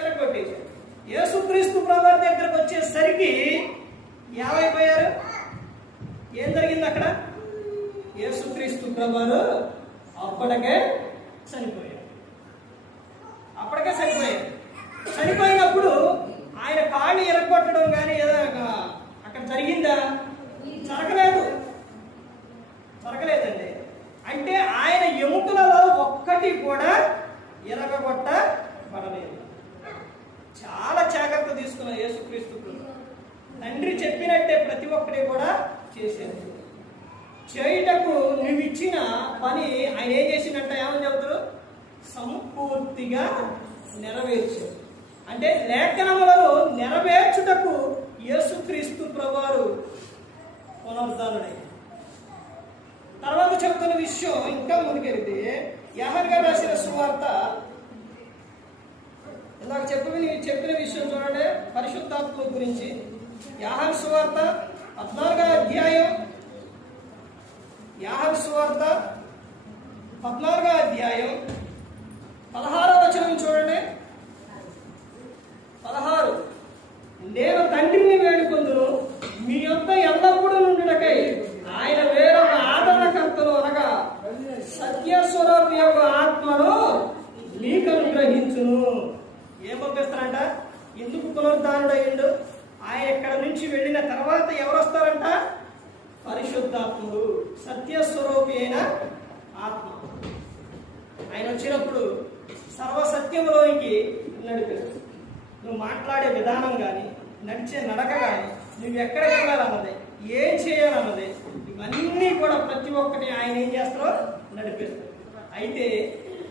ఎరగొట్టేశారు. యేసుక్రీస్తు ప్రభువారి దగ్గరకు వచ్చేసరికి ఏమైపోయారు? ఏం జరిగింది అక్కడ? యేసుక్రీస్తు ప్రభువారు అప్పటికే చనిపోయారు. చనిపోయినప్పుడు ఆయన కాళ్ళు ఎరగొట్టడం కానీ ఏదో అక్కడ జరిగిందా? జరగలేదండి. అంటే ఆయన ఎముకలలో ఒక్కటి కూడా ఎరగొట్టబడలేదు. చాలా జాగ్రత్త తీసుకున్న యేసుక్రీస్తు తండ్రి చెప్పినట్టే ప్రతి ఒక్కటి కూడా చేశారు. చేయుటకు నువ్వు ఇచ్చిన పని ఆయన ఏం చేసినట్ట? ఏమని చెబుతారు? సంపూర్తిగా నెరవేర్చారు. అంటే లేఖనములను నెరవేర్చుటకు యేసుక్రీస్తు ప్రభువారు పునరుద్ధానుడై తర్వాత చెప్తున్న విషయం ఇంకా ముందుకెళ్తే యోహాను గారు రాసిన సువార్త, ఇందాక చెప్పిన విషయం చూడండి, పరిశుద్ధాత్మ గురించి. యోహాను సువార్త 14వ అధ్యాయం, యోహాను సువార్త 14వ అధ్యాయం 16వ వచనం చూడండి. 16, నేను తండ్రిని వేడుకొందును, మీ యొద్ద ఎల్లప్పుడూ నుండుటకై ఆయన వేరొక ఆదరణకర్తను అనగా సత్యస్వరూపి యొక్క ఆత్మను నీకు అనుగ్రహించును. ఏం పంపిస్తారంట? ఎందుకు పునరుద్ధానుడయ్యిండు? ఆయన ఇక్కడ నుంచి వెళ్ళిన తర్వాత ఎవరు వస్తారంట? పరిశుద్ధాత్ముడు, సత్యస్వరూపి అయిన ఆత్మ. ఆయన వచ్చినప్పుడు సర్వసత్యంలోనికి నడిపారు. నువ్వు మాట్లాడే విధానం కానీ, నడిచే నడక కానీ, నువ్వు ఎక్కడికి వెళ్ళాలన్నది, ఏం చేయాలన్నది, ఇవన్నీ కూడా ప్రతి ఒక్కటి ఆయన ఏం చేస్తారో నడిపేస్తారు. అయితే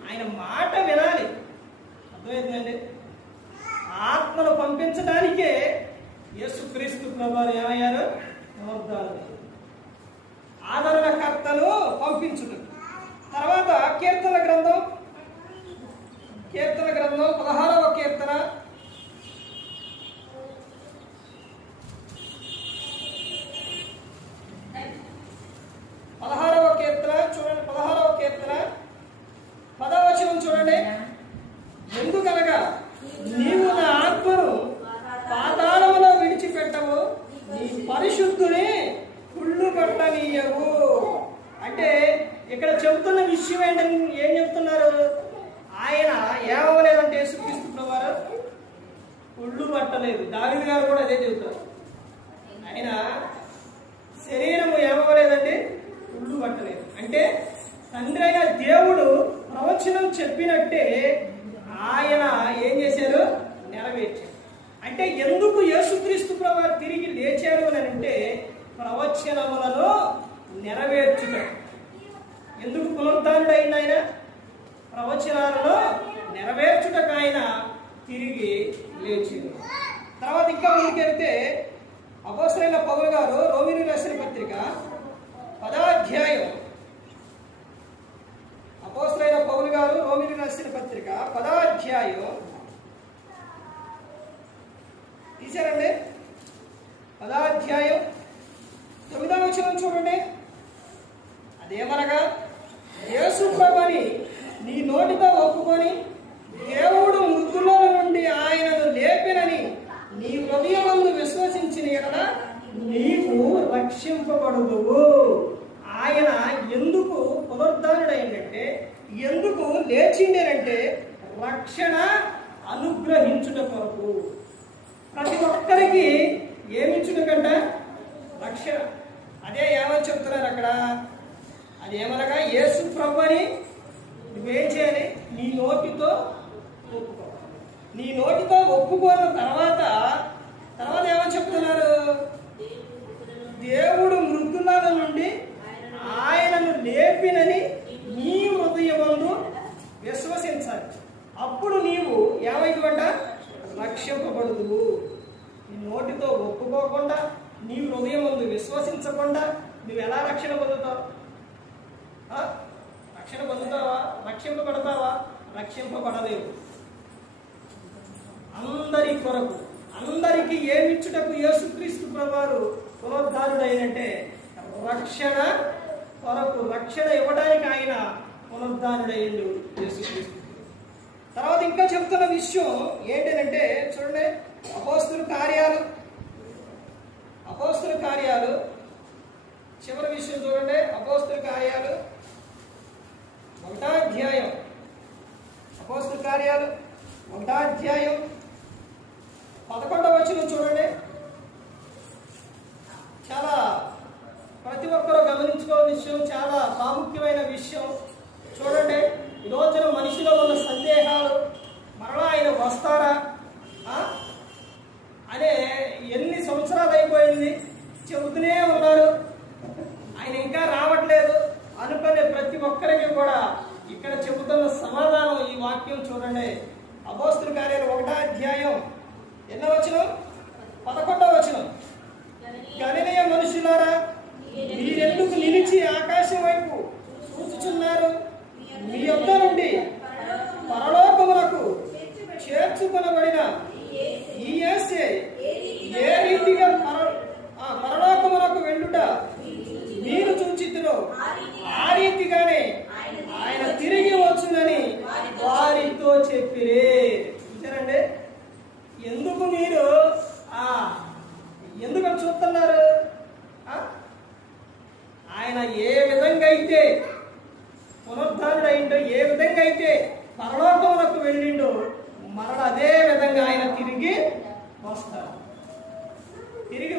ఆయన మాట వినాలి. అర్థమవుతుందండి? ఆత్మను పంపించడానికే యేసుక్రీస్తు ప్రభువారు ఏమయ్యారు? ఆదరణకర్తను పంపించుడు. తర్వాత కీర్తన గ్రంథం 16వ కీర్తన 16వ కీర్తన చూడండి. 16వ కీర్తన 10వ వచనం చూడండి. ఎందుకనగా నీవు నా ఆత్మను పాతాళములో విడిచిపెట్టవు, నీ పరిశుద్ధుని కుళ్ళు పట్టనీయవు. అంటే ఇక్కడ చెబుతున్న విషయం ఏంటని ఏం చెప్తున్నారు? ఆయన ఏమవలేదంటే యేసుక్రీస్తు ప్రభువారు కుళ్ళు పట్టలేదు. దావీదు గారు కూడా అదే చెబుతారు. ఆయన శరీరము ఏమవలేదంటే కుళ్ళు పట్టలేదు. అంటే తండ్రి అయిన దేవుడు ప్రవచనం చెప్పినట్టే ఆయన ఏం చేశారు? నెరవేర్చారు. అంటే ఎందుకు యేసుక్రీస్తు ప్రభువారు తిరిగి లేచారు అని అంటే ప్రవచనములను నెరవేర్చుతాడు. ఎందుకు పునరుద్ధానుడైంది? ఆయన ప్రవచనాలను నెరవేర్చుటకు ఆయన తిరిగి లేచింది. తర్వాత ఇంకా ముందుకెళ్తే అపోస్తలుడైన పౌలు గారు రోమీయులకు రాసిన పత్రిక 10వ అధ్యాయం, అపోస్తలుడైన పౌలు గారు రోమీయులకు రాసిన పత్రిక 10వ అధ్యాయం తీశారండి. 10వ అధ్యాయం 9వ వచనం చూడండి. అదేమనగా యేసు ప్రభుని నీ నోటితో ఒప్పుకొని దేవుడు మృతుల నుండి ఆయనను లేపినని నీ హృదయమందు విశ్వసించిన ఎడల నీవు రక్షింపబడుదువు. ఆయన ఎందుకు పునరుద్ధానుడైందంటే, ఎందుకు లేచిండేనంటే రక్షణ అనుగ్రహించుట కొరకు. ప్రతి ఒక్కరికి ఏమిచ్చుటకంట? రక్షణ. అదే ఏమని చెప్తున్నారు అక్కడ? అదేమనగా యేసు ప్రభుని నువ్వేం చేయాలి? నీ నోటితో ఒప్పుకో. నీ నోటితో ఒప్పుకోన్న తర్వాత ఏమని చెప్తున్నారు? దేవుడు మృతుల నుండి ఆయనను లేపినని నీ హృదయమందు విశ్వసించాలి. అప్పుడు నీవు ఏమైందంట? రక్షింపబడుదువు. నీ నోటితో ఒప్పుకోకుండా, నీ హృదయమందు విశ్వసించకుండా నువ్వు ఎలా రక్షణ పొందుతావు? రక్షణ పొందుతావా? రక్షింపబడతావా? రక్షింపబడలేవు. అందరి కొరకు, అందరికీ ఏమిచ్చుటకు యేసుక్రీస్తు ప్రభువారు పునరుద్ధానుడైనంటే రక్షణ కొరకు, రక్షణ ఇవ్వడానికి ఆయన పునరుద్ధానుడైండు యేసుక్రీస్తు. తర్వాత ఇంకా చెప్తున్న విషయం ఏంటంటే చూడండి, అపోస్తలుల కార్యాలు చివరి విషయం చూడండి. అపోస్తలుల కార్యాలు 1వ అధ్యాయం, అపోస్తలుల కార్యాలు 1వ అధ్యాయం 11వ వచనం చూడండి. చాలా ప్రతి ఒక్కరూ గమనించుకోవాల్సిన విషయం, చాలా ప్రాముఖ్యమైన విషయం. చూడండి, ఈ రోజున మనిషిలో ఉన్న సందేహాలు, మరలా ఆయన వస్తారా అనే ఎన్ని సంవత్సరాలు అయిపోయింది చెబుతూనే ఉన్నారు, ఆయన ఇంకా రావట్లేదు అనుకునే ప్రతి ఒక్కరికి కూడా ఇక్కడ చెబుతున్న సమాధానం ఈ వాక్యం చూడండి. అపోస్తలుల కార్యాలు 1వ అధ్యాయం ఎన్నో వచనం? 11వ వచనం. గలిలయ మనుషులారా మీరెందుకు నిలిచి ఆకాశం వైపు చూచుచున్నారు? మీ యొద్ద నుండి పరలోకములకు చేర్చుకొనబడిన ఈ యేసే ఏ రీతిగా పరలోకములకు వెళ్ళుట మీరు చూచితురో ఆ రీతిగానే ఆయన తిరిగి వచ్చునని వారితో చెప్పిరే. చూసారండి, ఎందుకు మీరు ఎందుకు చూస్తున్నారు? ఆయన ఏ విధంగా అయితే పునరుద్ధానుడు అయిండో, ఏ విధంగా అయితే పరలోకములకు వెళ్ళిండో, మరణ అదే విధంగా ఆయన తిరిగి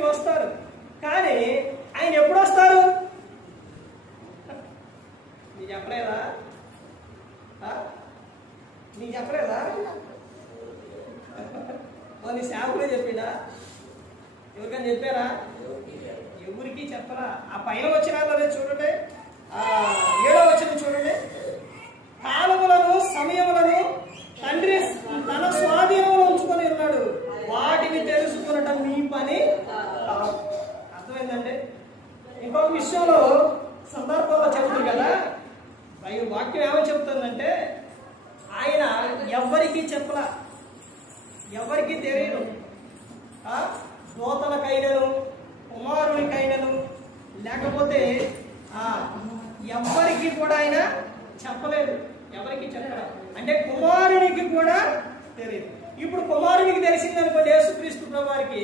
వస్తారు. కానీ ఆయన ఎప్పుడు వస్తారు? నీకు చెప్పలేదా? నీ శాపులే చెప్పిండా? ఎవరికైనా చెప్పారా? ఎవరికి చెప్పరా. ఆ పైన వచ్చిన చూడండి, 7వ వచనం చూడండి. కాలములను సమయములను తండ్రి తన స్వాధీనంలో ఉంచుకొని ఉన్నాడు, వాటిని తెలుసుకునటం మీ పని. అర్థమైందండి? ఇంకొక విషయంలో సందర్భంలో చెబుతుంది కదా, వాక్యం ఏమని చెబుతుందంటే, ఆయన ఎవరికి చెప్పలా, ఎవరికి తెలియదు. దోతలకైనను కుమారునికైనను లేకపోతే ఎవరికి కూడా ఆయన చెప్పలేదు. ఎవరికి చెప్పలేదు అంటే కుమారునికి కూడా తెలియదు. ఇప్పుడు కుమారునికి తెలిసిందనుకోండి, యేసుక్రీస్తు ప్రభువారికి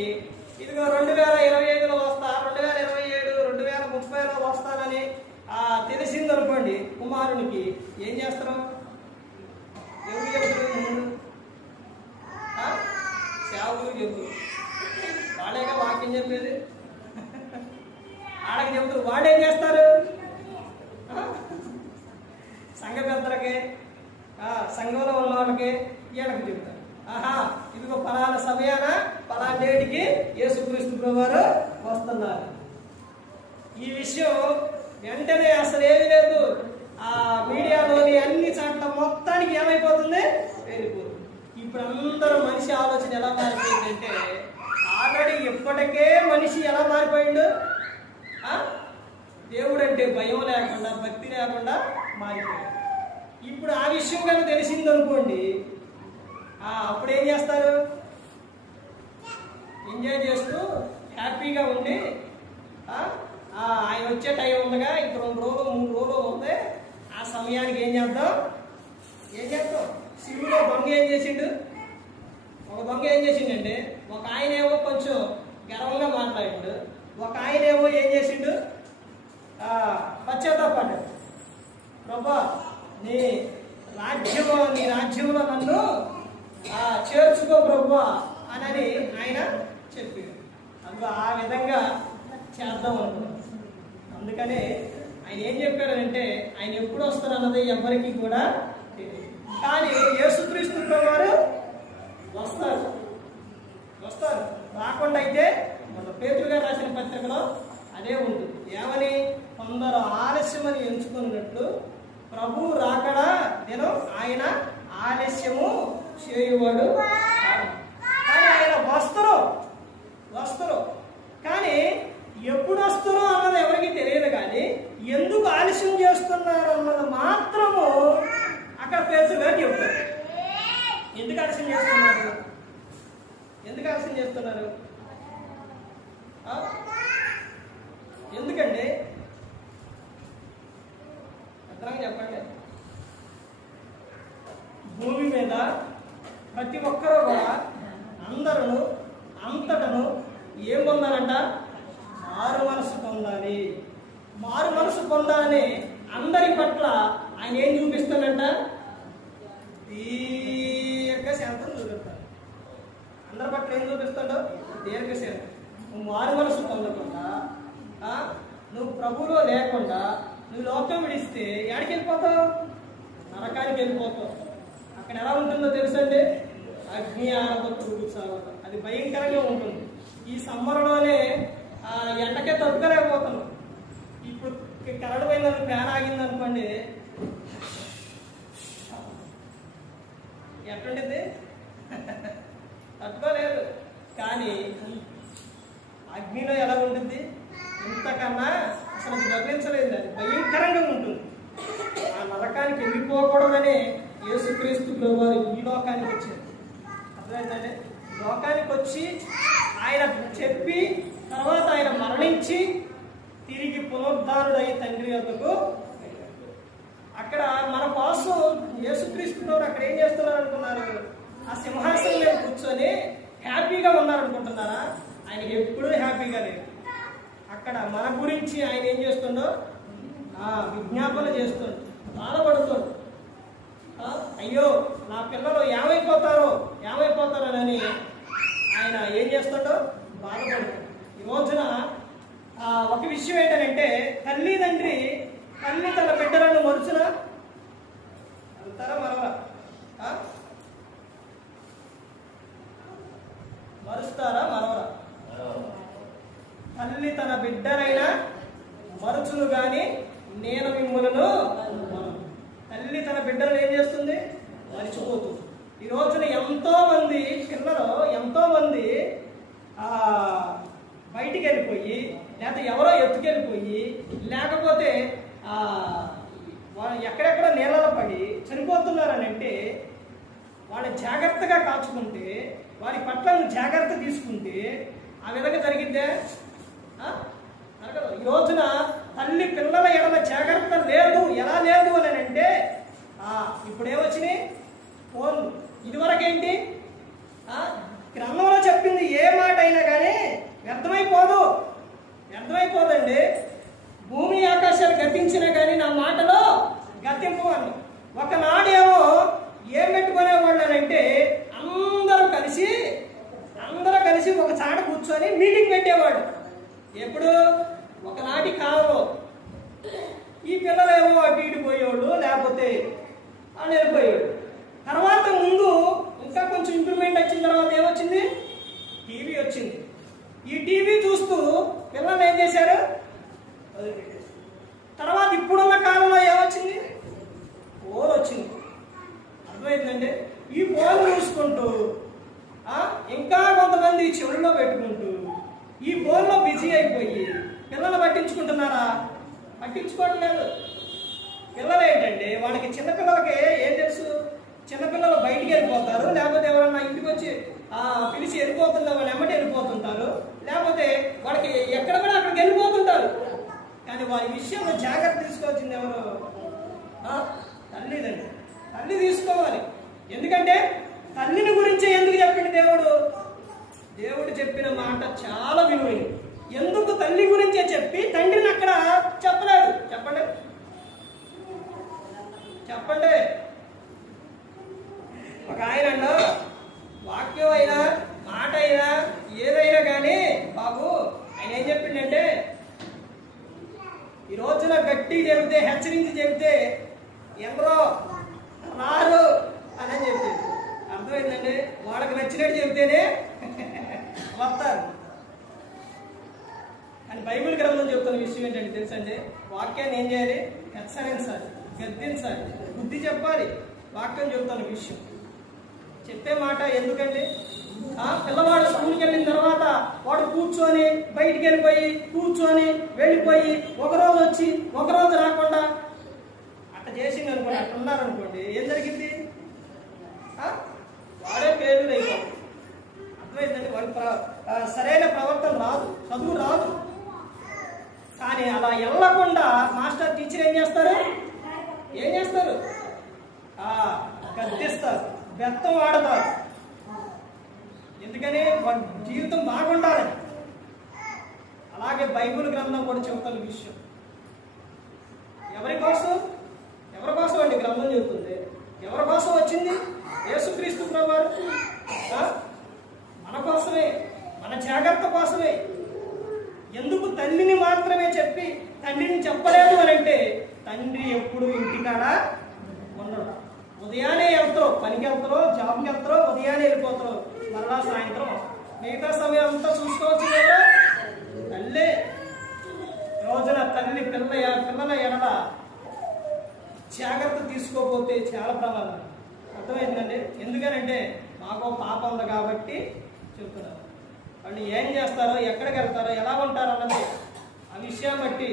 ఇదిగో 2025లో వస్తా, 2027, 2030లో వస్తానని తెలిసిందనుకోండి, కుమారునికి ఏం చేస్తారు? ఎవరు చెబుతారు? సేవకులు చెబుతారు. వాళ్ళేగా వాక్యం చెప్పేది. ఆడకి చెబుతారు. వాళ్ళు ఏం చేస్తారు? సంఘ పెద్దలకి, సంఘంలో ఉన్న వాళ్ళకి, వీళ్ళకి చెబుతారు. ఇదిగో ఫలానా సమయాన ఫలానా డేటికి యేసుక్రీస్తు ప్రభువారు వస్తున్నారు. ఈ విషయం వెంటనే అసలు ఏమీ లేదు, మీడియాలోని అన్ని చోట్ల మొత్తానికి ఏమైపోతుంది? వెళ్ళిపోతుంది. ఇప్పుడు అందరూ మనిషి ఆలోచన ఎలా మారిపోయిందంటే, ఆల్రెడీ ఇప్పటికే మనిషి ఎలా మారిపోయిండు? దేవుడు అంటే భయం లేకుండా, భక్తి లేకుండా మారిపోయాడు. ఇప్పుడు ఆ విషయం కనుక తెలిసిందనుకోండి, అప్పుడు ఏం చేస్తారు? ఎంజాయ్ చేస్తూ హ్యాపీగా ఉండి, ఆయన వచ్చే టైం ఉండగా ఇంక 2 రోజులు 3 రోజులు ఉంది, ఆ సమయానికి ఏం చేద్దాం? శివుడు దొంగ ఏం చేసిండు? ఒక దొంగ ఏం చేసిండంటే, ఒక ఆయనేమో కొంచెం గర్వంగా మాట్లాడిండు, ఒక ఆయనేమో ఏం చేసిండు? పశ్చాత్తాపడ్డాడు. ప్రభా, నీ రాజ్యంలో నన్ను చేర్చుకో ప్రభా అని ఆయన చెప్పాడు. అందులో ఆ విధంగా చేద్దాం అనుకున్నాం. అందుకనే ఆయన ఏం చెప్పారంటే, ఆయన ఎప్పుడు వస్తారన్నది ఎవరికి కూడా తెలియదు. కానీ యేసుక్రీస్తు ప్రభువారు వస్తారు. రాకుండా అయితే మన పేతురు గారు రాసిన పత్రికలో అదే ఉంటుంది. ఏమని? కొందరు ఆలస్యమని ఎంచుకున్నట్లు ప్రభు రాకడా నేను ఆయన ఆలస్యము చేయువాడు. కానీ ఆయన వస్తారు. కానీ ఎప్పుడు వస్తారో అన్నది ఎవరికి తెలియదు. కానీ ఎందుకు ఆలస్యం చేస్తున్నారు అన్నది మాత్రము అక్కడ పేతురు గారు చెప్తారు. ఎందుకు ఆలస్యం చేస్తున్నారు? ఎందుకండి? అర్థంగా చెప్పండి. భూమి మీద ప్రతి ఒక్కరూ కూడా అందరూ అంతటను ఏం పొందాలంట? మారు మనసు పొందాలని అందరి పట్ల ఆయన ఏం చూపిస్తాడంట? దీర్ఘశాంతం చూపిస్తాడు. అందరి పట్ల ఏం చూపిస్తాడు? దీర్ఘశాంతం. నువ్వు మారు మనసు పొందకుండా, నువ్వు ప్రభువులో లేకుండా నువ్వు లోకం విడిస్తే ఎక్కడికి వెళ్ళిపోతావు? నరకానికి వెళ్ళిపోతావు. అక్కడ ఎలా ఉంటుందో తెలుసండి? అగ్ని ఆరతో పురుగు సాగుతాం. అది భయంకరంగా ఉంటుంది. ఈ సమ్మర్లోనే ఎండకే తట్టుకోలేకపోతున్నాం. ఇప్పుడు కరెంట్ పోయిందని ఫ్యాన్ ఆగిందనుకోండి, ఎట్లుంటుంది? తట్టుకోలేదు. కానీ అగ్నిలో ఎలా ఉంటుంది? ఇంతకన్నా లోకానికి వచ్చారు. అర్థమైందండి? లోకానికి వచ్చి ఆయన చెప్పి తర్వాత ఆయన మరణించి తిరిగి పునరుద్ధారుడై తండ్రి వద్దకు అక్కడ మన కోసం యేసుక్రీస్తు అక్కడ ఏం చేస్తున్నారు అనుకున్నారు? ఆ సింహాసనం మీద కూర్చొని హ్యాపీగా ఉన్నారనుకుంటున్నారా? ఆయనకి ఎప్పుడూ హ్యాపీగా లేదు. అక్కడ మన గురించి ఆయన ఏం చేస్తుండో విజ్ఞాపన చేస్తుండు, బాధపడుతుండు. అయ్యో నా పిల్లలు ఏమైపోతారోనని ఆయన ఏం చేస్తుండో బాధపడుతుంది. ఈ రోజున ఒక విషయం ఏంటంటే తల్లి తన బిడ్డలను మరుచునా అంటారా మరవరా? మరుస్తారా మరవరా? తల్లి తన బిడ్డనైనా మరుచును గాని నేను మిమ్ములను. తల్లి తన బిడ్డలను ఏం చేస్తుంది? మరిచిపోతుంది. ఈ రోజున ఎంతో మంది బయటికి వెళ్ళిపోయి, లేకపోతే ఎవరో ఎత్తుకెళ్ళిపోయి, లేకపోతే వాళ్ళు ఎక్కడెక్కడ నీళ్ళలో పడి చనిపోతున్నారని అంటే వాళ్ళని జాగ్రత్తగా కాచుకుంటే, వారి పట్ల జాగ్రత్త తీసుకుంటే ఆ విధంగా జరిగిద్దే? ఈ రోజున తల్లి పిల్లల ఎడల జాగ్రత్త లేదు. ఎలా లేదు అని అంటే ఇప్పుడేమొచ్చినాయి? ఫోన్లు. ఇదివరకేంటి? గ్రంథంలో చెప్పింది ఏ మాట అయినా కానీ వ్యర్థమైపోదండి. భూమి ఆకాశాలు గతించినా కానీ నా మాటలో గతింపు అని. ఒకనాడేమో ఏం పెట్టుకునేవాళ్ళు అని అంటే అందరూ కలిసి ఒక చాట కూర్చొని మీటింగ్ పెట్టేవాడు. ఎప్పుడు? ఒకనాటి కాలంలో ఈ పిల్లలేమో అటు ఇటు పోయేవాళ్ళు, లేకపోతే వాళ్ళు వెళ్ళిపోయేవాడు. తర్వాత ముందు ఇంకా కొంచెం ఇంప్రూవ్మెంట్ వచ్చిన తర్వాత ఏమొచ్చింది? టీవీ వచ్చింది. ఈ టీవీ చూస్తూ పిల్లలు ఏం చేశారు? తర్వాత ఇప్పుడున్న కాలంలో ఏమొచ్చింది? ఫోన్ వచ్చింది. అర్థమైందండి? ఈ ఫోన్ చూసుకుంటూ ఇంకా కొంతమంది చెవుల్లో పెట్టుకుంటూ ఈ ఫోన్లో బిజీ అయిపోయి పిల్లలు పట్టించుకుంటున్నారా? పట్టించుకోవట్లేదు. పిల్లలు ఏంటంటే వాళ్ళకి చిన్నపిల్లలకి ఏం తెలుసు? చిన్నపిల్లలు బయటికి వెళ్ళిపోతారు, లేకపోతే ఎవరన్నా ఇంటికి వచ్చి పిలిచి వెళ్ళిపోతున్నా వాళ్ళు ఎమ్మటి వెళ్ళిపోతుంటారు, లేకపోతే వాళ్ళకి ఎక్కడ కూడా అక్కడికి వెళ్ళిపోతుంటారు. కానీ వారి విషయంలో జాగ్రత్త తీసుకోవాల్సింది ఎవరు? తల్లిదండ్రులు. తల్లి తీసుకోవాలి. ఎందుకంటే తల్లిని గురించి ఎందుకు చెప్పింది దేవుడు చెప్పిన మాట చాలా విలువైనది. ఎందుకు తల్లి గురించే చెప్పి తండ్రిని అక్కడ చెప్పలేదు? చెప్పండి. ఒక ఆయన వాక్యం అయినా మాట అయినా ఏదైనా కానీ బాబు ఆయన ఏం చెప్పిండంటే ఈ రోజున గట్టి చెబితే, హెచ్చరించి చెబితే ఎవరో రారు అని చెప్పింది. అర్థమైందండి? వాళ్ళకి నచ్చినట్టు చెబితేనే వస్తారు. అని బైబిల్ గ్రంథం చెప్తున్న విషయం ఏంటంటే తెలుసండి, వాక్యాన్ని ఏం చేయాలి? హెచ్చరించాలి, గద్దించాలి, బుద్ధి చెప్పాలి. వాక్యం చెబుతున్న విషయం చెప్పే మాట ఎందుకండి? పిల్లవాడు స్కూల్కి వెళ్ళిన తర్వాత వాడు కూర్చొని బయటికి వెళ్ళిపోయి ఒకరోజు వచ్చి ఒకరోజు రాకుండా అట్ట చేసింది అనుకోండి, అట్లా ఉన్నారనుకోండి, ఏం జరిగింది? వాడే ఫెయిల్యూర్ అయిపోతుంది. అర్థమైందండి? వాడి సరైన ప్రవర్తన రాదు, చదువు రాదు. కానీ అలా వెళ్ళకుండా మాస్టర్ టీచర్ ఏం చేస్తారు? గద్దిస్తారు, బెత్తం వాడతారు. ఎందుకని? వాడి జీవితం బాగుండాలని. అలాగే బైబిల్ గ్రంథం కూడా చెబుతున్న విషయం ఎవరి కోసం అండి గ్రంథం చెబుతుంది? ఎవరి కోసం వచ్చింది? యేసుక్రీస్తు ప్రభువారు మన కోసమే, మన జాగ్రత్త కోసమే. ఎందుకు తల్లిని మాత్రమే చెప్పి తండ్రిని చెప్పలేదు అని అంటే తండ్రి ఎప్పుడు ఇంటికాడ ఉండడు. ఉదయాన్నే వెళ్తారు, పనికి వెళ్తారో, జాబ్కి వెళ్తారో, ఉదయాన్నే వెళ్ళిపోతారు, మరలా సాయంత్రం. మిగతా సమయం అంతా చూసుకోవచ్చు కదా తల్లే. రోజున తల్లి పిల్లల ఎడల జాగ్రత్త తీసుకోకపోతే చాలా ప్రమాదం. అర్థమైందండి? ఎందుకనంటే మాకు పాప ఉంది కాబట్టి చెప్తున్నారు. వాళ్ళు ఏం చేస్తారో, ఎక్కడికి వెళ్తారో, ఎలా ఉంటారో అన్నది ఆ విషయం బట్టి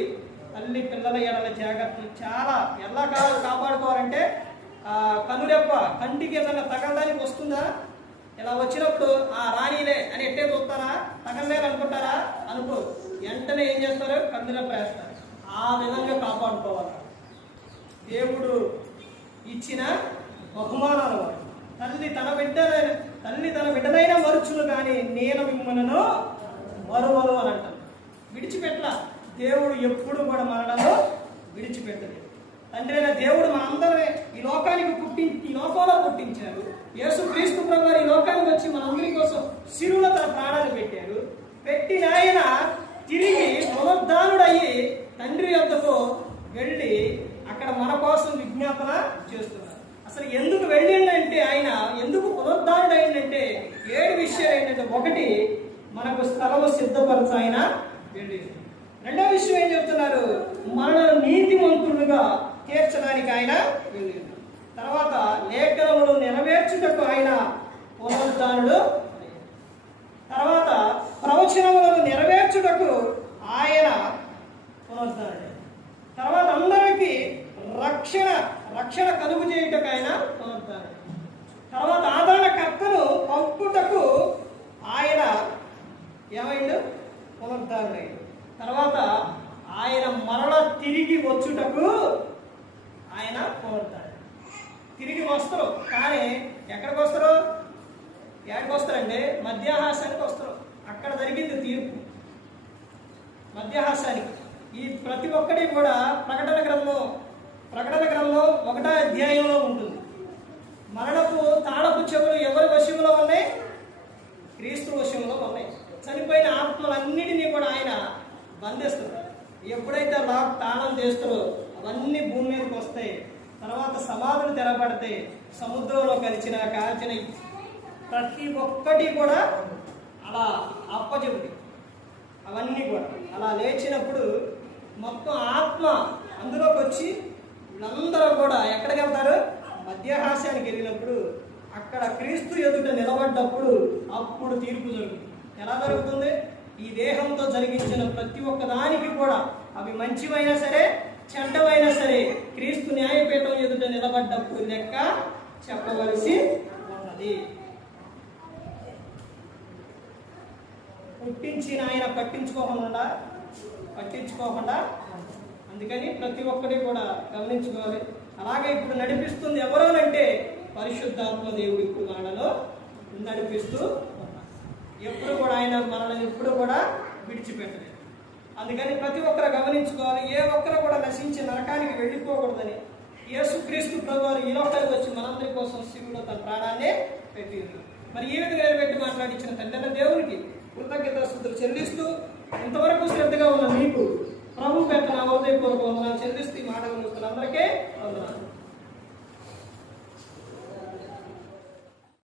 తల్లి పిల్లల ఎడల జాగ్రత్తలు చాలా ఎలా కాపాడుకోవాలంటే కనురెప్ప కంటికి ఏదైనా తగలడానికి వస్తుందా? ఇలా వచ్చినప్పుడు రాణిలే అని ఎట్టే చూస్తారా? తగలలేదు అనుకుంటారా? అనుకో. వెంటనే ఏం చేస్తారు? కనురెప్ప వేస్తారు. ఆ విధంగా కాపాడుకోవాలి. దేవుడు ఇచ్చిన బహుమానాలు. తల్లి తన బిడ్డనైనా మరుచును కానీ నేను మిమ్మల్ని మరువను అని అంటారు. విడిచిపెట్టలా. దేవుడు ఎప్పుడు కూడా మనలను విడిచిపెట్టలేదు. తండ్రి అయిన దేవుడు మనందరూ ఈ లోకంలో పుట్టించారు. యేసు క్రీస్తు ప్రభువు ఈ లోకానికి వచ్చి మనందరి కోసం శిలువలో తన ప్రాణాలు పెట్టారు. పెట్టిన ఆయన తిరిగి పునరుద్ధానుడయ్యి తండ్రి యొద్దకు వెళ్ళి అక్కడ మన కోసం విజ్ఞాపన చేస్తున్నారు. అసలు ఎందుకు వెళ్ళిండంటే, ఆయన ఎందుకు పునరుద్ధానుడు అయిందంటే 7 విషయాలు ఏంటంటే, 1 మనకు స్థలము సిద్ధపరచ ఆయన వెళ్ళింది. 2వ విషయం ఏం చెప్తున్నారు? మనల్ని నీతిమంతులుగా తీర్చడానికి ఆయన వెళ్ళింది. తర్వాత లేఖనములు నెరవేర్చుటకు ఆయన పునరుద్ధానుడు. తర్వాత ప్రవచనములను నెరవేర్చుటకు ఆయన పునరుద్ధానుడు. తర్వాత అందరికీ రక్షణ కలుగు చేయుటకు ఆయన పునరుద్ధానుడు. తర్వాత ఆదరణకర్తను పంపుటకు ఆయన ఏమైండు? పునరుద్ధానుడు. తర్వాత ఆయన మరల తిరిగి వచ్చుటకు ఆయన పునరుద్ధానుడు. తిరిగి వస్తారు. కానీ ఎక్కడికి వస్తారు? ఎక్కడికి వస్తారండి? మధ్యాహాసానికి వస్తారు. అక్కడ జరిగింది తీర్పు. మధ్యాహాసానికి ఈ ప్రతి ఒక్కటి కూడా ప్రకటన గ్రంథం 1వ అధ్యాయంలో ఉంటుంది. మరణపు తాళపు చెవులు ఎవరి వశంలో ఉన్నాయి? క్రీస్తు వశంలో ఉన్నాయి. చనిపోయిన ఆత్మలన్నిటినీ కూడా ఆయన బంధిస్తారు. ఎప్పుడైతే తాళం చేస్తారో అవన్నీ భూమి మీదకి వస్తాయి. తర్వాత సమాధులు తెరబడతాయి. సముద్రంలో కాల్చిన ప్రతి ఒక్కటి కూడా అలా అప్పచెబుతాయి. అవన్నీ కూడా అలా లేచినప్పుడు మొత్తం ఆత్మ అందులోకి వచ్చి వీళ్ళందరూ కూడా ఎక్కడికి వెళ్తారు? మధ్యాహాసానికి వెళ్ళినప్పుడు అక్కడ క్రీస్తు ఎదుట నిలబడ్డప్పుడు అప్పుడు తీర్పు జరుగుతుంది. ఎలా జరుగుతుంది? ఈ దేహంతో జరిగించిన ప్రతి ఒక్క దానికి కూడా, అవి మంచివైనా సరే చెడ్డమైనా సరే, క్రీస్తు న్యాయపీఠం ఎదుట నిలబడ్డప్పుడు లెక్క చెప్పవలసి ఉన్నది. పుట్టించిన ఆయన పట్టించుకోకుండా అందుకని ప్రతి ఒక్కటి కూడా గమనించుకోవాలి. అలాగే ఇప్పుడు నడిపిస్తుంది ఎవరోనంటే పరిశుద్ధాత్మ దేవుడు ఇప్పుడు మనలో నడిపిస్తూ ఉన్నారు. ఎప్పుడు కూడా ఆయన మనల్ని ఎప్పుడు కూడా విడిచిపెట్టలేదు. అందుకని ప్రతి ఒక్కరు గమనించుకోవాలి. ఏ ఒక్కరు కూడా నశించి నరకానికి వెళ్ళిపోకూడదని యేసుక్రీస్తు ప్రభువారు ఈ లోకానికి వచ్చి మనందరి కోసం శివుడు తన ప్రాణాన్ని పెట్టింది. మరి ఈ విధంగా నిలబెట్టి మాట్లాడించిన తండ్రి దేవునికి కృతజ్ఞతాస్తుతులు చెల్లిస్తూ ఇంతవరకు శ్రద్ధగా ఉన్న మీకు ప్రభు